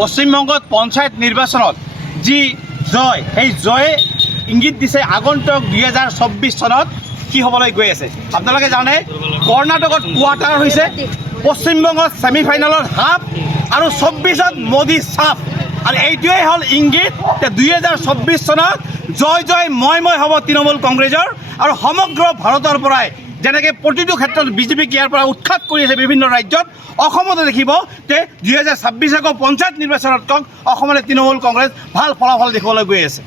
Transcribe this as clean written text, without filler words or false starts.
পশ্চিমবঙ্গত পঞ্চায়েত নির্বাচনত যি জয় সেই জয়ে ইংগিত দিছে আগন্তুক 2024 চনত কি হ'বলৈ গৈ আছে। আপোনালোকে জানে কৰ্ণাটকত কোৱাৰ্টাৰ হৈছে, পশ্চিমবংগত ছেমিফাইনেলত হাফ আৰু 24ত মোদী চাপ। আৰু এইটোৱেই হ'ল ইংগিত যে 2024 চনত জয় জয় মই হ'ব তৃণমূল কংগ্ৰেছৰ। আৰু সমগ্ৰ ভাৰতৰ পৰাই যেনেকৈ প্ৰতিটো ক্ষেত্ৰত বিজেপিক ইয়াৰ পৰা উৎখাত কৰি আছে বিভিন্ন ৰাজ্যত, অসমতো দেখিব যে 2026 পঞ্চায়ত নিৰ্বাচনত অসমতে তৃণমূল কংগ্ৰেছ ভাল ফলাফল দেখিবলৈ গৈ আছে।